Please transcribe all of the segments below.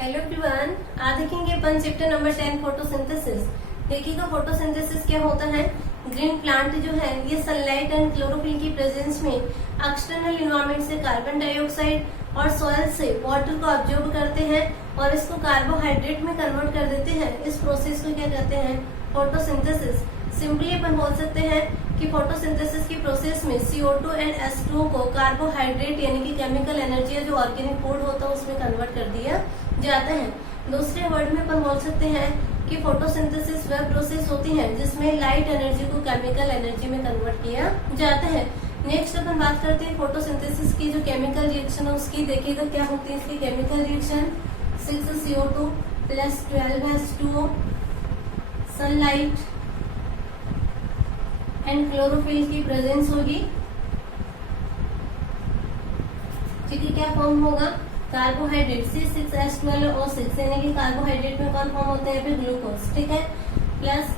Hello everyone, आज देखेंगे अपन chapter number 10 photosynthesis. देखिएगा फोटोसिंथेसिस क्या होता है। ग्रीन प्लांट जो है ये सनलाइट एंड क्लोरोफिल की प्रेजेंस में एक्सटर्नल एनवायरनमेंट से कार्बन डाइऑक्साइड और सॉइल से वाटर को ऑब्जर्व करते हैं और इसको कार्बोहाइड्रेट में कन्वर्ट कर देते हैं। इस प्रोसेस को क्या कहते हैं? फोटोसिंथेसिस। सिंपली अपन बोल सकते हैं कि फोटोसिंथेसिस की प्रोसेस में CO2 एंड H2O को कार्बोहाइड्रेट यानी कि केमिकल एनर्जी जो ऑर्गेनिक फूड होता है उसमें कन्वर्ट कर दिया जाता है। दूसरे वर्ड में अपन बोल सकते हैं कि फोटोसिंथेसिस वह प्रोसेस होती है जिसमें लाइट एनर्जी को केमिकल एनर्जी में कन्वर्ट किया जाता है। नेक्स्ट अपन बात करते हैं फोटोसिंथेसिस की जो केमिकल रिएक्शन है उसकी। देखिएगा क्या होती है इसकी chemical reaction. 6CO2 plus 12H2O, sunlight and chlorophyll की प्रेजेंस होगी। ठीक है, क्या फॉर्म होगा? कार्बोहाइड्रेट C6H12O6 यानी कि कार्बोहाइड्रेट में कौन फॉर्म होते हैं? फिर ग्लूकोज। ठीक है, प्लस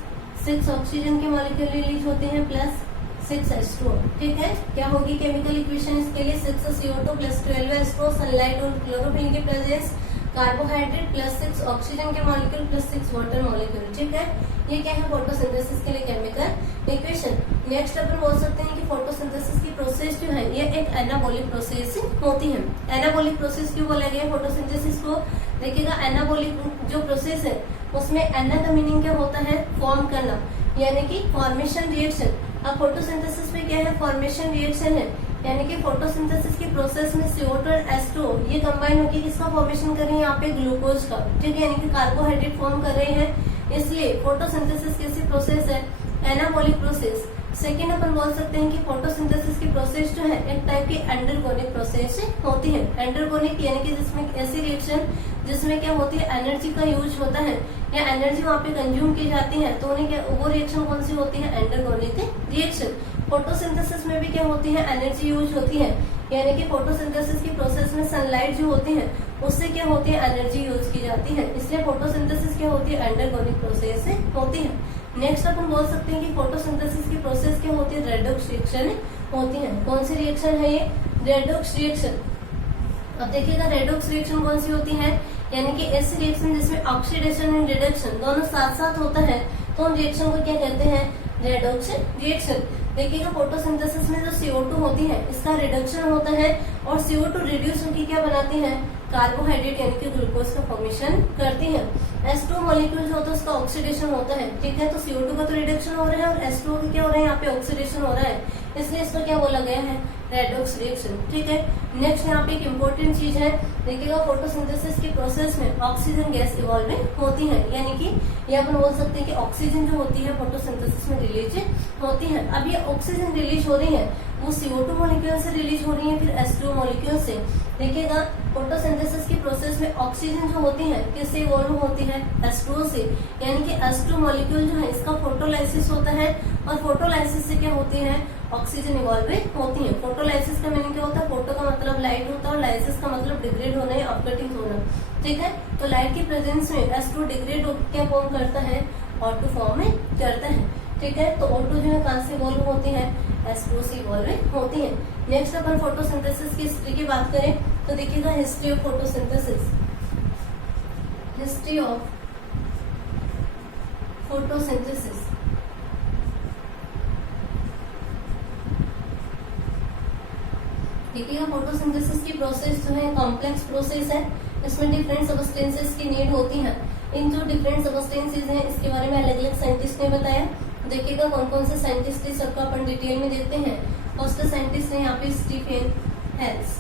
6 ऑक्सीजन के मॉलिक्यूल रिलीज होते हैं प्लस 6H2O। ठीक है, क्या होगी केमिकल इक्वेशन इसके लिए? 6CO2 प्लस 12H2O, सनलाइट और क्लोरोफिल की प्रेजेंस, कार्बोहाइड्रेट प्लस 6 ऑक्सीजन के मॉलिक्यूल प्लस 6 वाटर मॉलिक्यूल। ठीक है, ये क्या है फोटोसिंथेसिस के लिए केमिकल इक्वेशन। नेक्स्ट अपन बोल सकते हैं कि फोटोसिंथेसिस की प्रोसेस जो है ये एक एनाबॉलिक प्रोसेस होती है। एनाबॉलिक प्रोसेस क्यों बोला गया फोटोसिंथेसिस को? देखिएगा एनाबॉलिक जो प्रोसेस है उसमें एना का मीनिंग क्या होता है? फॉर्म करना यानी कि फॉर्मेशन रिएक्शन। अब फोटोसिंथेसिस में क्या है? फॉर्मेशन रिएक्शन है यानी कि फोटोसिंथेसिस की प्रोसेस में CO2 और H2O ये कंबाइन होकर किसका फॉर्मेशन कर रही है? यहाँ पे ग्लूकोज का। ठीक है, यानी कि कार्बोहाइड्रेट फॉर्म कर रहे हैं, इसलिए फोटोसिंथेसिस कैसी प्रोसेस है? Anabolic process. सेकेंड अपन बोल सकते हैं कि फोटोसिंथेसिस की प्रोसेस जो है एक टाइप की एंडरगोनिक प्रोसेस होती है। एंडरगोनिक यानी कि जिसमें ऐसी रिएक्शन जिसमें क्या होती है? एनर्जी का यूज होता है या एनर्जी वहाँ पे कंज्यूम की जाती है, तो उन्हें क्या वो रिएक्शन कौन सी होती है? Endergonic reaction. फोटोसिंथेसिस में भी क्या होती है? एनर्जी यूज होती है यानी कि फोटोसिंथेसिस की प्रोसेस में सनलाइट जो होती है उससे क्या होती है? एनर्जी यूज की जाती है, इसलिए फोटोसिंथेसिस क्या होती है? एंडरगोनिक प्रोसेस होती है। नेक्स्ट अपन बोल सकते हैं कि फोटोसिंथेसिस की प्रोसेस क्या होती है? रेडॉक्स रिएक्शन होती है। कौन सी रिएक्शन है ये? Redox reaction. अब देखिएगा रेडॉक्स रिएक्शन कौन सी होती है? यानी कि ऐसी रिएक्शन जिसमें ऑक्सीडेशन एंड रिडक्शन दोनों साथ साथ होता है, तो उन रिएक्शन को क्या कहते हैं? Redox reaction. देखिएगा फोटोसिंथेसिस में जो CO2 होती है इसका रिडक्शन होता है और CO2 रिड्यूस होकर क्या बनाती है? कार्बोहाइड्रेट यानी कि ग्लूकोज का फॉर्मेशन करती है। H2 मॉलिक्यूल जो होता है उसका ऑक्सीडेशन होता है। ठीक है, तो CO2 का तो रिडक्शन हो रहा है और H2O का क्या हो रहा है? यहाँ पे ऑक्सीडेशन हो रहा है, इसलिए इसको क्या बोला गया है? Redox reaction. ठीक है, नेक्स्ट यहाँ पे एक इम्पोर्टेंट चीज है। देखिएगा फोटोसिंथेसिस की प्रोसेस में ऑक्सीजन गैस इवॉल्व होती है, यानी कि ये अपन बोल सकते हैं कि ऑक्सीजन जो होती है फोटोसिंथेसिस में रिलीज होती है। अब ये ऑक्सीजन रिलीज हो रही है वो CO2 मॉलिक्यूल से रिलीज हो रही है फिर H2O मॉलिक्यूल से। देखिएगा फोटोसिंथेसिस की प्रोसेस में ऑक्सीजन जो होती है किससे इवॉल्व होती है? H2O से, यानी कि H2 मॉलिक्यूल जो है इसका फोटोलाइसिस होता है और फोटोलाइसिस से क्या होती है? ऑक्सीजन इवॉल्व होती है। फोटोलाइसिस का मीनिंग क्या होता है? फोटो का मतलब लाइट होता है और लाइसिस का मतलब डिग्रेड होना या अपघटित होना। ठीक है, तो लाइट की प्रेजेंस में H2 डिग्रेड क्या फॉर्म करता है? O2 फॉर्म करता है। ठीक है, तो O2 जो है कहाँ से इवॉल्व होती है? H2O से इवॉल्व होती है। नेक्स्ट अपन फोटोसिंथेसिस की हिस्ट्री की बात करें तो देखिएगा history of photosynthesis. History of photosynthesis. देखिएगा फोटोसिंथेसिस की प्रोसेस जो है कॉम्प्लेक्स प्रोसेस है, इसमें डिफरेंट सबस्टेंसेस की नीड होती है। इन जो डिफरेंट सबस्टेंसेस हैं इसके बारे में अलग अलग साइंटिस्ट ने बताया। देखिएगा कौन कौन से साइंटिस्ट थे सबका अपन डिटेल में देखते हैं। फर्स्ट साइंटिस्ट है यहाँ पे स्टीफन हेल्स।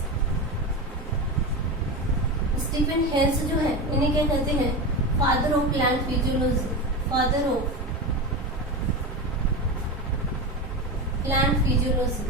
स्टीफन हेल्स जो है इन्हें क्या कहते हैं? Father of plant physiology. Father of plant physiology.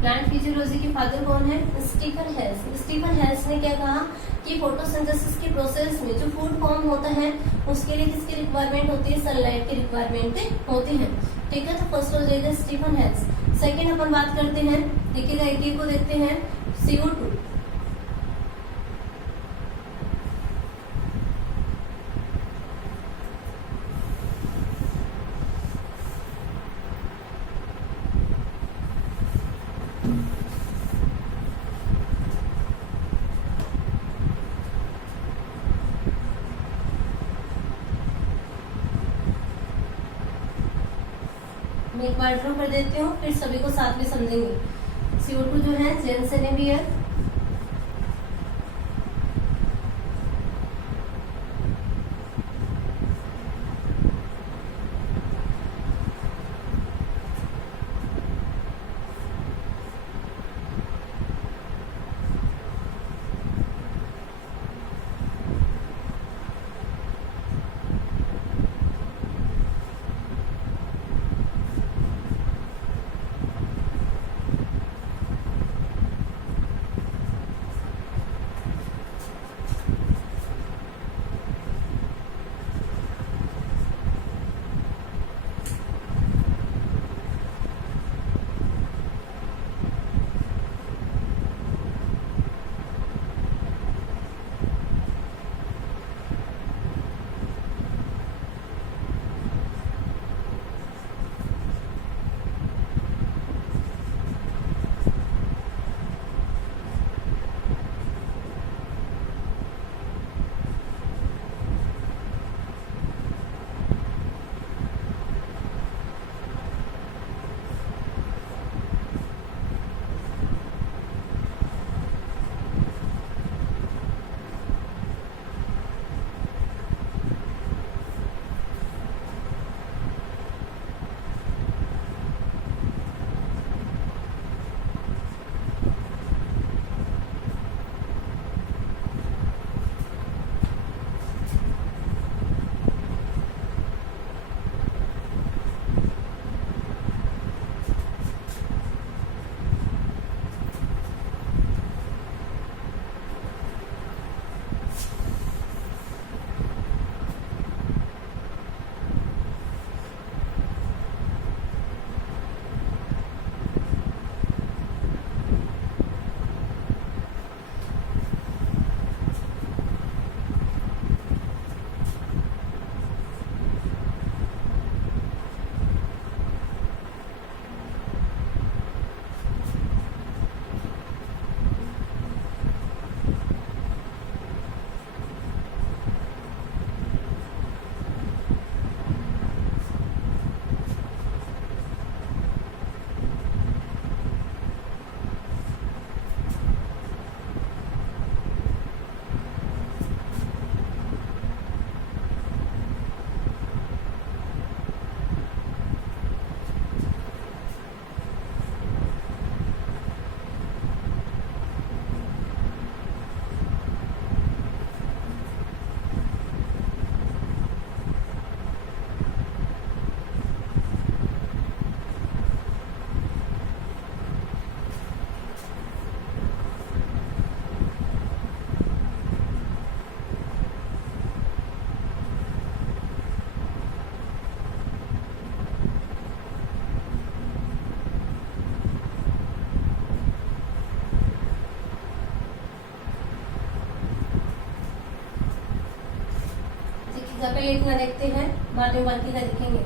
Plant physiology के फादर कौन है? स्टीफन हेल्स। स्टीफन हेल्स ने क्या कहा कि फोटोसिंथेसिस की प्रोसेस में जो फूड फॉर्म होता है उसके लिए किसकी रिक्वायरमेंट होती है? सनलाइट की रिक्वायरमेंट होती है। ठीक है, तो फर्स्ट हो जाएगा स्टीफन हेल्स। सेकेंड अपन बात करते हैं, देखिएगा एक को देखते हैं CO2। मैं एक बार ड्रॉ कर देती हूँ, फिर सभी को साथ में समझेंगे। CO2 जो है जेन्स NaBr, पहले इतना देखते हैं, बाद में बाकी का देखेंगे।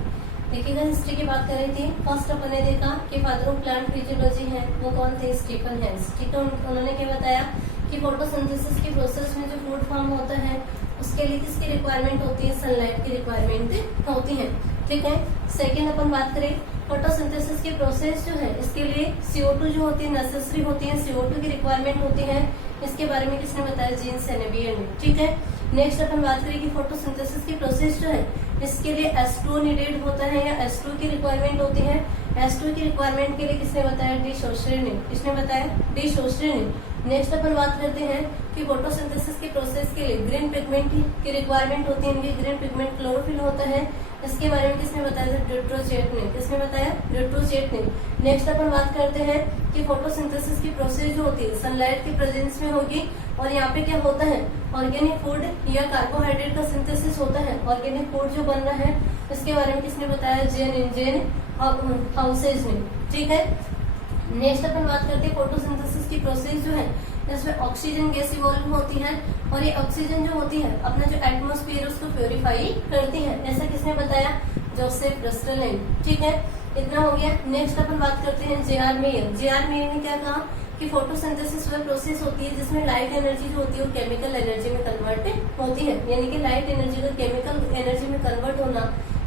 देखिएगा हिस्ट्री की बात कर रही थी। फर्स्ट अपन ने देखा कि फादर ऑफ प्लांट फिजियोलॉजी है वो कौन थे, स्टीफन हेंस। ठीक है, उन्होंने क्या बताया कि फोटोसिंथेसिस की प्रोसेस में जो फूड फॉर्म होता है उसके लिए किसकी रिक्वायरमेंट होती है, सनलाइट की रिक्वायरमेंट होती है। ठीक है, सेकेंड अपन बात करें फोटोसिंथेसिस की प्रोसेस जो है इसके लिए CO2 जो होती है नेसेसरी होती है, CO2 की रिक्वायरमेंट होती है। इसके बारे में किसने बताया, जीन्स NaBr ने। ठीक है, नेक्स्ट अपन बात करें कि फोटोसिंथेसिस की प्रोसेस जो है इसके लिए H2O नीडेड होता है या H2O की रिक्वायरमेंट होती है। H2O की रिक्वायरमेंट के लिए किसने बताया, डी शोस्टर ने। किसने बताया, डी शोस्टर ने। नेक्स्ट अपन बात करते हैं कि फोटोसिंथेसिस की प्रोसेस के लिए ग्रीन पिगमेंट की रिक्वायरमेंट होती है। इनकी ग्रीन पिगमेंट क्लोरोफिल होता है। इसके बारे में किसने बताया था, ड्यूट्रोचेट ने। किसने बताया, ड्यूट्रोचेट ने। नेक्स्ट अपन बात करते हैं कि फोटोसिंथेसिस की प्रोसेस जो होती है सनलाइट की प्रेजेंस में होगी और यहाँ पे क्या होता है, ऑर्गेनिक फूड या कार्बोहाइड्रेट का सिंथेसिस होता है। ऑर्गेनिक फूड जो बन रहा है इसके बारे में किसने बताया, जेन हाउसेज ने। ठीक है, नेक्स्ट अपन बात करते हैं फोटोसिंथेसिस की प्रोसेस जो है इसमें ऑक्सीजन गैस इवॉल्व होती है और ये ऑक्सीजन जो होती है अपना जो एटमॉस्फेयर उसको प्योरीफाई करती है। ऐसा किसने बताया, जोसेफ रस्टल ने। ठीक है, इतना हो गया। नेक्स्ट अपन बात करते हैं J.R. मेयर। J.R. मेयर ने क्या कहा कि फोटोसिंथेसिस वह प्रोसेस होती है जिसमें लाइट एनर्जी जो होती है वो केमिकल एनर्जी में कन्वर्ट होती है। यानी कि लाइट एनर्जी का केमिकल एनर्जी में कन्वर्ट होना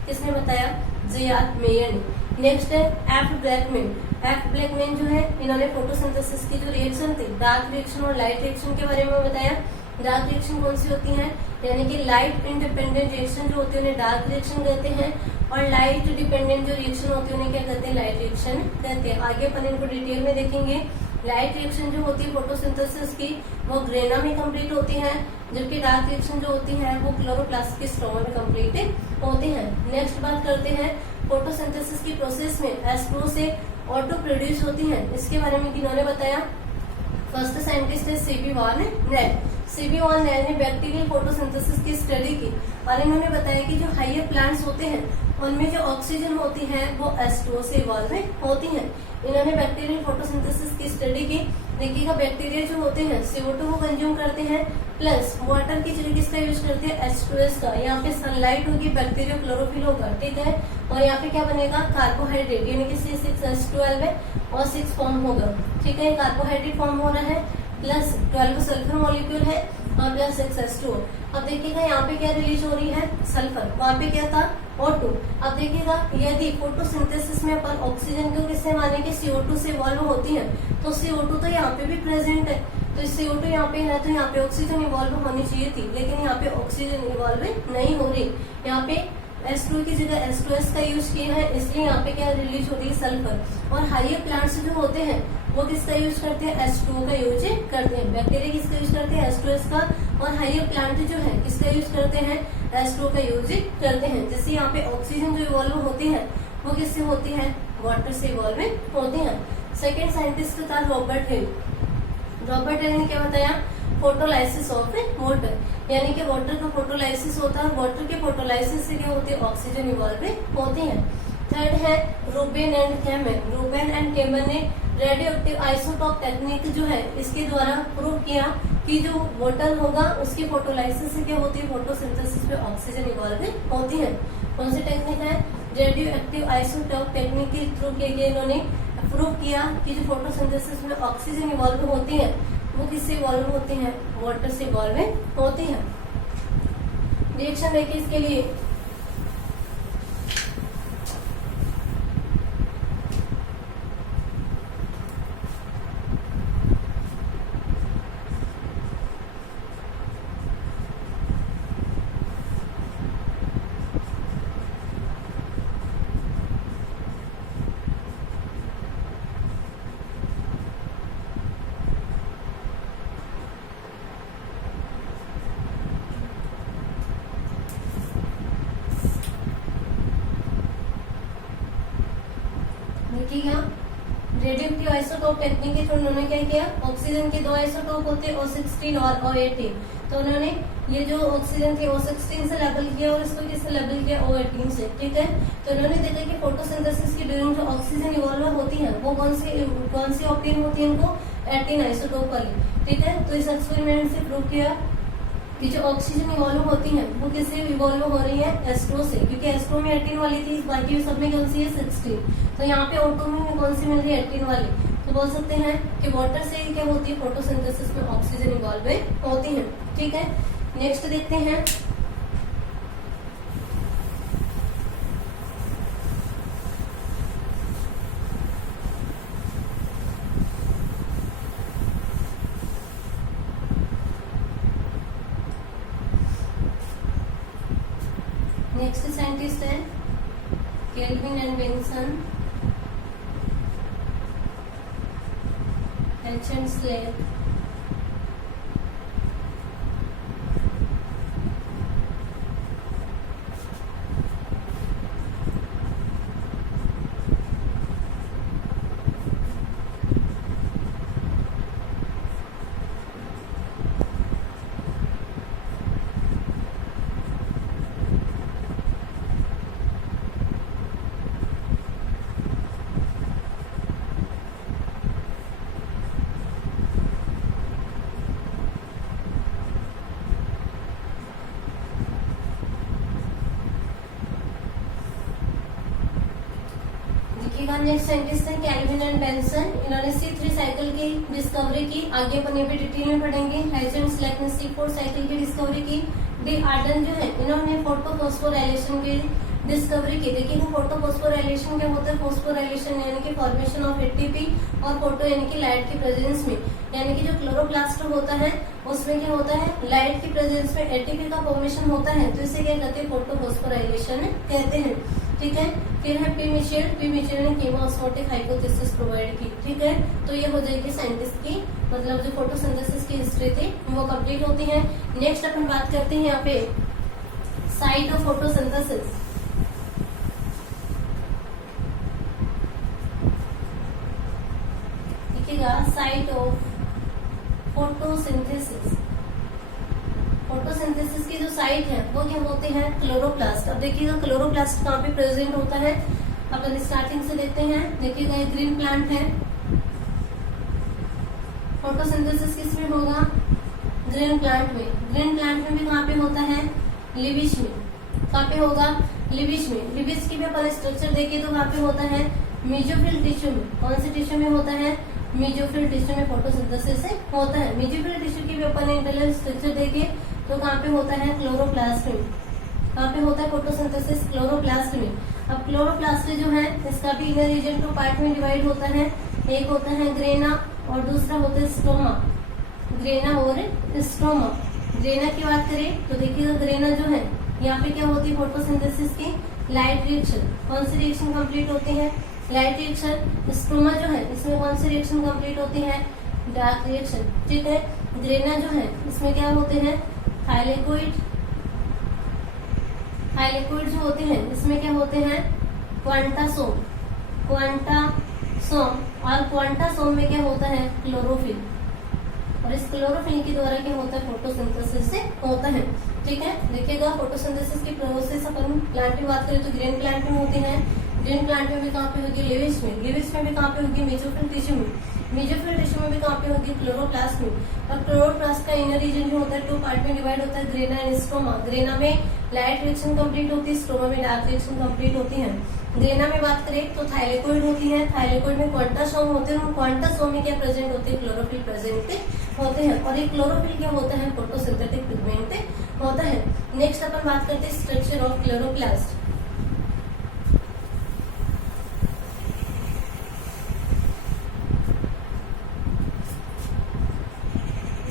किसने बताया, J.R. मेयर ने। नेक्स्ट है एफ ब्लैकमैन। एफ ब्लैकमैन जो है, इन्होंने फोटोसिंथेसिस की जो रिएक्शन थी, डार्क रिएक्शन और लाइट रिएक्शन के बारे में बताया। डार्क रिएक्शन कौन सी होती है, यानी कि लाइट इंडिपेंडेंट रिएक्शन जो होती है उन्हें डार्क रिएक्शन कहते हैं, और लाइट डिपेंडेंट जो रिएक्शन होती है उन्हें क्या कहते हैं, लाइट रिएक्शन कहते हैं। आगे अपन इनको डिटेल में देखेंगे। लाइट रिएक्शन जो होती है फोटोसिंथेसिस की, वो ग्रेना में कंप्लीट होती है, जबकि डार्क रिएक्शन जो होती है वो क्लोरोप्लास्ट के स्ट्रोमा में कंप्लीट होती है। नेक्स्ट बात करते हैं फोटोसिंथेसिस की प्रोसेस में H2O से ऑटो प्रोड्यूस होती है, इसके बारे में किन्होंने बताया। फर्स्ट साइंटिस्ट है C B von Niel. C B von Niel ने बैक्टीरियल फोटोसिंथेसिस की स्टडी की और इन्होंने बताया कि जो हायर प्लांट्स होते हैं उनमें जो ऑक्सीजन होती है वो H2O से इवॉल्व होती है। इन्होंने बैक्टीरियल फोटोसिंथेसिस की स्टडी की। देखिएगा, बैक्टीरिया जो होते हैं CO2 को कंज्यूम करते हैं, प्लस वाटर की जगह किसका यूज करते हैं, H2S का। यहाँ पे सनलाइट होगी, बैक्टीरिया क्लोरोफिल होगा, ठीक है। और यहाँ पे क्या बनेगा, कार्बोहाइड्रेट, यानी कि C6H12 है और 6 फॉर्म होगा, ठीक है। कार्बोहाइड्रेट फॉर्म हो रहा है, प्लस 12 सल्फर मॉलिक्यूल है और प्लस 6H2O। अब देखिएगा यहाँ पे क्या रिलीज हो रही है, सल्फर। वहाँ पे क्या था, O2। अब देखिएगा, यदि फोटोसिंथेसिस में अपन ऑक्सीजन को किससे माने कि CO2 से इवॉल्व होती है, तो CO2 तो यहाँ पे भी प्रेजेंट है, तो CO2 यहाँ पे है, तो यहाँ पे ऑक्सीजन इवॉल्व होनी चाहिए थी, लेकिन यहाँ पे ऑक्सीजन इवॉल्व नहीं हो रही। यहाँ पे H2 की जगह H2S का यूज किया है, इसलिए यहाँ पे क्या रिलीज हो रही है, सल्फर। और हाइयर प्लांट्स जो होते हैं वो किसका यूज करते हैं, H2O का यूज करते हैं। बैक्टीरिया किसका यूज करते हैं, H2S का। और हाइयर प्लांट जो है किसका यूज करते हैं, H2O का यूज करते हैं। जैसे यहाँ पे ऑक्सीजन जो इवॉल्व होती है वो किससे होती है, वाटर से इवॉल्व होती है। सेकेंड साइंटिस्ट था रॉबर्ट हिल। रॉबर्ट हिल ने क्या बताया, फोटोलाइसिस ऑफ वाटर, यानी कि वाटर का फोटोलाइसिस होता है, वाटर के फोटोलाइसिस से क्या होती है, ऑक्सीजन इवॉल्व होती है। थर्ड है Ruben and Kamen. Ruben and Kamen ने रेडियो एक्टिव आइसोटॉप टेक्निक जो है इसके द्वारा प्रूव किया कि जो वाटर होगा उसके फोटोलाइसिस से क्या होती है, फोटोसिंथेसिस में ऑक्सीजन इवॉल्व होती है। कौन सी टेक्निक है, रेडियो एक्टिव आइसोटॉप टेक्निक के थ्रू किया, इन्होंने प्रूव किया कि जो फोटोसिंथेसिस में ऑक्सीजन इवॉल्व होती है वो किससे इवॉल्व होती है, वाटर से इवॉल्व होती है। रिएक्शन देखिए इसके लिए, देखिएगा, रेडियोएक्टिव आइसोटोप टेक्निक के थ्रू उन्होंने क्या किया, ऑक्सीजन के 2 आइसोटोप होते हैं, O16 और O18। तो उन्होंने ये जो ऑक्सीजन थी O16 से लेबल किया और इसको किससे लेबल किया, O18 से, ठीक है। तो उन्होंने देखा कि फोटोसिंथेसिस की ड्यूरिंग जो ऑक्सीजन इवॉल्व होती है वो कौन सी ऑप्टेन होती है, इनको 18 आइसोटोप वाली, ठीक है। तो इस एक्सपेरिमेंट से प्रूव किया कि जो ऑक्सीजन इवॉल्व होती है वो किससे इवॉल्व हो रही है, H2O से, क्योंकि H2O में 18 वाली थी, बाकी सब में कौन सी है, 16। तो यहाँ पे O2 में कौन सी मिल रही है, 18 वाली। तो बोल सकते हैं कि वाटर से क्या होती है, फोटोसिंथेसिस में ऑक्सीजन इवॉल्व होती है, ठीक है। नेक्स्ट देखते हैं, नेक्स्ट साइंटिस्ट है kelvin and Benson, ancient slate. Next scientist है केल्विन एंड बेंसन। इन्होंने C3 साइकिल की डिस्कवरी की, आगे अपन ये भी डिटेल में पढ़ेंगे। हाइजेंट स्लेट ने C4 साइकिल की डिस्कवरी की। डी आर्डन जो है इन्होंने फोटोफॉस्फोराइलेशन की डिस्कवरी की। देखिए फोटो फोस्फोराइलेशन क्या होता है, फोस्फोराइलेशन यानी कि फॉर्मेशन ऑफ एटीपी, और फोटो यानी कि लाइट की प्रेजेंस में, यानी कि जो क्लोरोप्लास्ट होता है उसमें क्या होता है, लाइट की प्रेजेंस में एटीपी का फॉर्मेशन होता है, तो इसे क्या कहते हैं, फोटो फोस्फोराइलेशन कहते हैं। ठीक है, फिर है पी मिचेल ने कीमोस्मोटिक हाइपोथेसिस प्रोवाइड की। ठीक है, तो ये हो जाएगी साइंटिस्ट की, मतलब जो फोटोसिंथेसिस की हिस्ट्री थी वो कंप्लीट होती है। नेक्स्ट अपन बात करते हैं यहाँ पे साइट ऑफ फोटोसिंथेसिस। देखिएगा साइट ऑफ फोटोसिंथेसिस, फोटोसिंथेसिस की जो साइट है वो क्या होती है, क्लोरोप्लास्ट। अब देखिएगा क्लोरोप्लास्ट कहाँ पे प्रेजेंट होता है, अपन स्टार्टिंग से देखते हैं। देखिएगा ये ग्रीन प्लांट है, फोटोसिंथेसिस किस में होगा, ग्रीन प्लांट में। ग्रीन प्लांट में भी कहाँ पे होता है, लिविश में। कहाँ पे होगा, लिविश में। लिविश की भी अपन स्ट्रक्चर देखिए तो कहाँ पे होता है, मेसोफिल टिश्यू में। कौन से टिश्यू में होता है, मेसोफिल टिश्यू में फोटोसिंथेसिस होता है। मेसोफिल टिश्यू की भी अपन इंटरनल स्ट्रक्चर देखे तो कहाँ पे होता है, क्लोरोप्लास्ट में। कहाँ पे होता है फोटोसिंथेसिस, क्लोरोप्लास्ट में। अब क्लोरोप्लास्ट जो है इसका भी इनर रीजन टू पार्ट में डिवाइड होता है, एक होता है ग्रेना और दूसरा होता है स्ट्रोमा। ग्रेना और स्ट्रोमा। ग्रेना की बात करें तो देखिएगा ग्रेना जो है यहाँ पे क्या होती है, फोटोसिंथेसिस की लाइट रिएक्शन। कौन सी रिएक्शन कंप्लीट होती है, लाइट रिएक्शन। स्ट्रोमा जो है इसमें कौन सी रिएक्शन कंप्लीट होती है, डार्क रिएक्शन। ठीक है, ग्रेना जो है इसमें क्या होते हैं, थाइलेकोइड। थाइलेकोइड जो होते हैं इसमें क्या होते हैं, क्वांटासोम। क्वांटासोम, और क्वांटासोम में क्या होता है, क्लोरोफिल। और इस क्लोरोफिल के द्वारा क्या होता है, फोटोसिंथेसिस से होता है। ठीक है, देखिएगा फोटोसिंथेसिस की प्रोसेस अपन प्लांट में बात करें तो ग्रीन प्लांट में होती है। ग्रीन प्लांट में भी कहाँ पे होगी, लिविश में। लिविश में भी कहाँ पे होगी, मेसोफिल टिश्यू में। मेसोफिल टिश्यू में भी कहाँ पे होगी, क्लोरोप्लास्ट में। और क्लोरोप्लास्ट का इनर रीजन जो होता है टू पार्ट में डिवाइड होता है, ग्रेना एंड स्ट्रोमा। ग्रेना में लाइट रिएक्शन कंप्लीट होती है, स्ट्रोमा में डार्क रिएक्शन कंप्लीट होती है। ग्रेना में बात करें तो थाइलेकोइड होती है, थाइलेकोइड में क्वांटासोम होते हैं, क्वांटासोम में क्या प्रेजेंट होते हैं, क्लोरोफिल प्रेजेंट होते हैं। और ये क्लोरोफिल क्या होता है, फोटोसिंथेटिक पिगमेंट होता है। नेक्स्ट अपन बात करते हैं structure of chloroplast.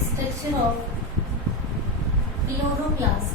Structure of chloroplast.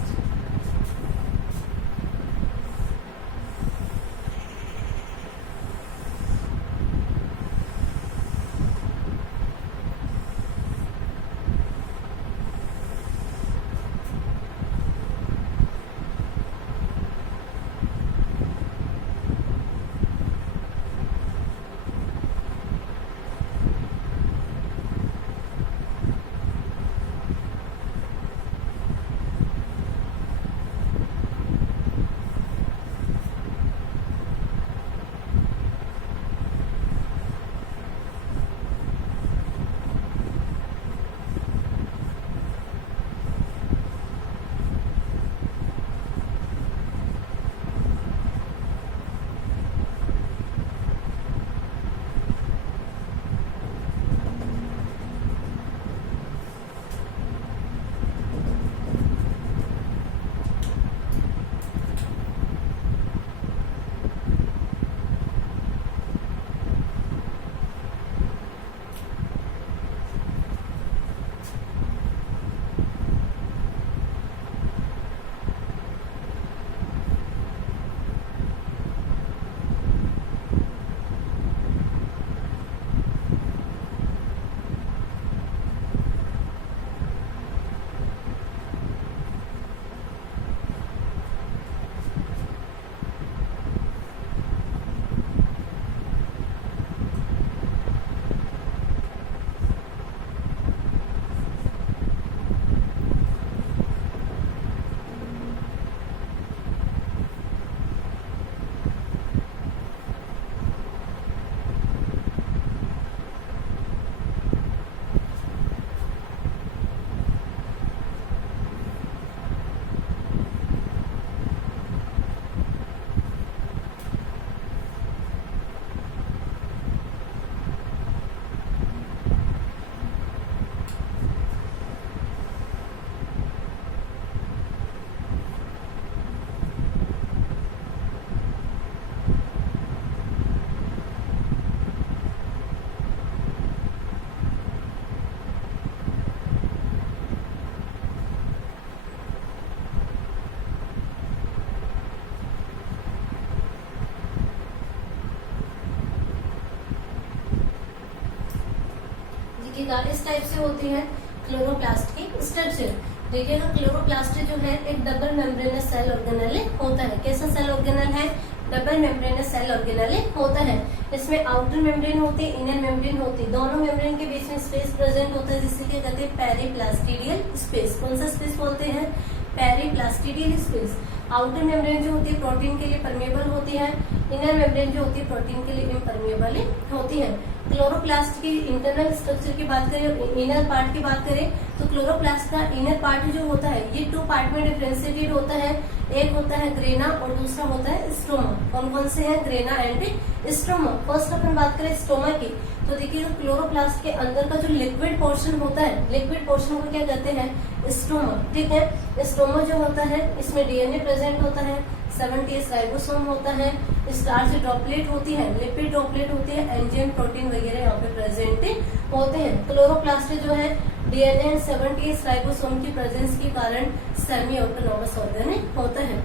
देखिएगा इस टाइप से होती है क्लोरोप्लास्ट की स्ट्रक्चर। देखिएगा क्लोरोप्लास्ट जो है एक डबल मेम्ब्रेनस सेल ऑर्गेनेल होता है। कैसा सेल ऑर्गेनेल है? डबल मेम्ब्रेनस सेल ऑर्गेनेल होता है। इसमें आउटर मेम्ब्रेन होती है, इनर मेम्ब्रेन होती है, दोनों मेम्ब्रेन के बीच में स्पेस प्रेजेंट होता है जिसे क्या कहते हैं? पेरिप्लास्टिडियल स्पेस। कौन सा स्पेस बोलते हैं? पेरिप्लास्टिडियल स्पेस। आउटर मेम्ब्रेन जो होती है प्रोटीन के लिए परमेबल होती है, इनर मेम्ब्रेन जो होती है प्रोटीन के लिए इम्परमेबल होती है। क्लोरोप्लास्ट की इंटरनल स्ट्रक्चर की बात करें, इनर पार्ट की बात करें तो क्लोरोप्लास्ट का इनर पार्ट जो होता है ये 2 पार्ट में डिफरेंशिएटेड होता है। एक होता है ग्रेना और दूसरा होता है स्ट्रोमा। कौन कौन से हैं? Grana and stroma. फर्स्ट अपन बात करें स्ट्रोमा की तो देखिए क्लोरोप्लास्ट के अंदर का जो लिक्विड पोर्शन होता है, लिक्विड पोर्शन को क्या कहते हैं? स्ट्रोमा। ठीक है, स्ट्रोमा जो होता है इसमें डीएनए प्रेजेंट होता है, 70S राइबोसोम होता है, स्टार्च ड्रॉपलेट होती है, लिपिड ड्रॉपलेट होती है, एंजाइम प्रोटीन वगैरह यहाँ पे प्रेजेंट होते हैं। क्लोरोप्लास्ट जो है डीएनए एंड 70S राइबोसोम की प्रेजेंस के कारण सेमी ऑटोनॉमस ऑर्गन होता है।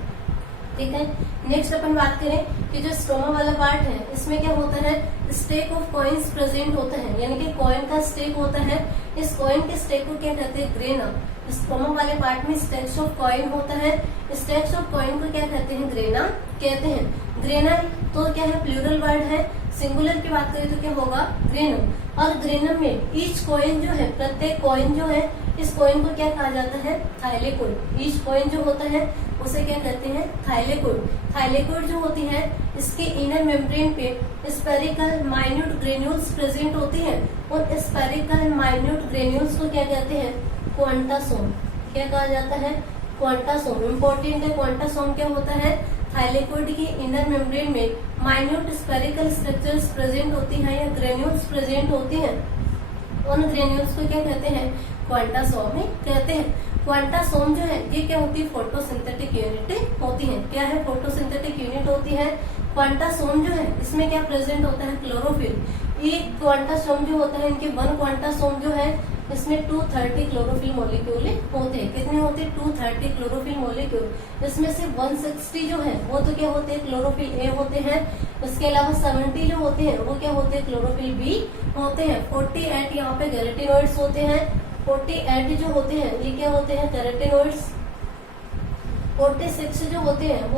ठीक है, नेक्स्ट अपन बात करें कि जो स्ट्रोमा वाला पार्ट है इसमें क्या होता है? स्टेक ऑफ कॉइन्स प्रेजेंट होता है, यानी कि कॉइन का स्टेक होता है। इस कॉइन के स्टेक को क्या कहते हैं? ग्रेना। स्ट्रोमा वाले पार्ट में स्टेक्स ऑफ कॉइन होता है, स्टेक्स ऑफ कॉइन को क्या कहते हैं? ग्रेना कहते हैं। ग्रेना तो क्या है? प्लूरल वर्ड है। सिंगुलर की बात करें तो क्या होगा? ग्रेनम। और ग्रेनम में ईच कॉइन जो है, प्रत्येक कॉइन जो है, इस कॉइन को क्या कहा जाता है? थाइलेकोइड। ईच कॉइन जो होता है उसे क्या कहते हैं? थाइलेकोइड। थाइलेकोइड जो होती है इसके इनर मेम्ब्रेन पे स्पेरिकल माइन्यूट ग्रेन्यूल्स प्रेजेंट होती है। उन स्पेरिकल माइन्यूट ग्रेन्यूल्स को क्या कहते हैं? क्वांटासोम। क्या कहा जाता है? क्वांटासोम। इम्पोर्टेंट है, क्वांटासोम क्या होता है? थाइलेकोइड की इनर मेम्ब्रेन में माइन्यूट स्पेरिकल स्ट्रक्चर्स प्रेजेंट होती हैं या ग्रेन्यूल्स प्रेजेंट होती हैं। उन ग्रेन्यूल्स को क्या कहते हैं? क्वांटासोम कहते हैं। क्वांटासोम जो है ये क्या होती है? फोटोसिंथेटिक यूनिट होती है। क्या है? फोटोसिंथेटिक यूनिट होती है। क्वांटासोम जो है इसमें क्या प्रेजेंट होता है? क्लोरोफिल। ये क्वांटासोम जो होता है इनके 1 क्वांटासोम जो है इसमें 230 क्लोरोफिल मॉलिक्यूल होते हैं। कितने होते हैं? 230 क्लोरोफिल मॉलिक्यूल। इसमें से 160 जो है वो तो क्या होते हैं? क्लोरोफिल ए होते हैं। उसके अलावा 70 जो होते हैं वो क्या होते हैं? क्लोरोफिल बी होते हैं। 48 यहाँ पे कैरोटिनॉइड्स होते हैं। 48 जो होते हैं ये क्या होते हैं? कैरोटिनॉइड्स। 46 जो होते हैं वो